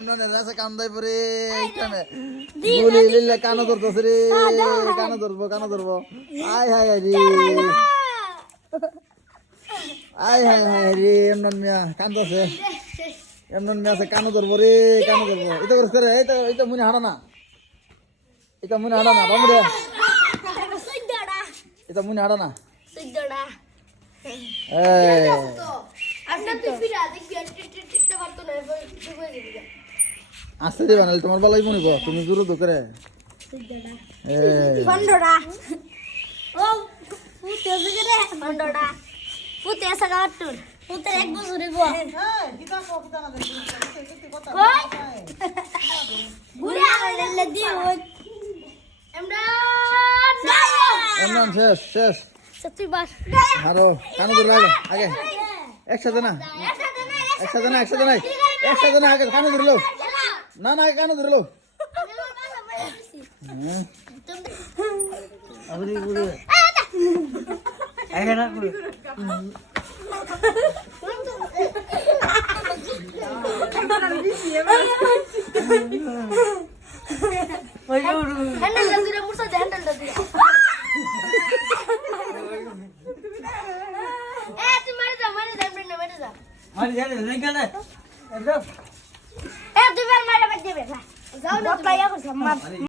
রাসা কান্দাই পরে এইখানে গুলি লিলে কানো ধরতেছে রে কানো ধরবো আয় হায় হায় রে আয় হায় হায় রে এমন মিয়া কান্দছে এমন মিয়া আছে কানো ধরবো রে কানো ধরবো এটা করে এইটা মুনি হাঁটা না এটা মুনি হাঁটা না বামুরে এটা মুনি হাঁটা না এই আসতে দিবা না তোমার বেলায় মনে কর তুমি জোর তো করে ফন্ডোড়া ও পুতে জেরে ফন্ডোড়া পুতে সাগাটুর পুতে এক বছরে গো কিটা কবিতা না দেখি কই ঘুরে আলে দিও এমন শেষ সত্যি বাস আরো কানো ধরে আগে একসাথে না আগে কানো ধরলো না কানো ধরলো আবরি বুড়ো আগে না বুড়ো হ্যান্ডেল দিলে মুরসা হ্যান্ডেল দিলে তুই মারে যা মারে যা মারি জানে লেঙ্গালে তুই মারে বাদ দেবে যাও না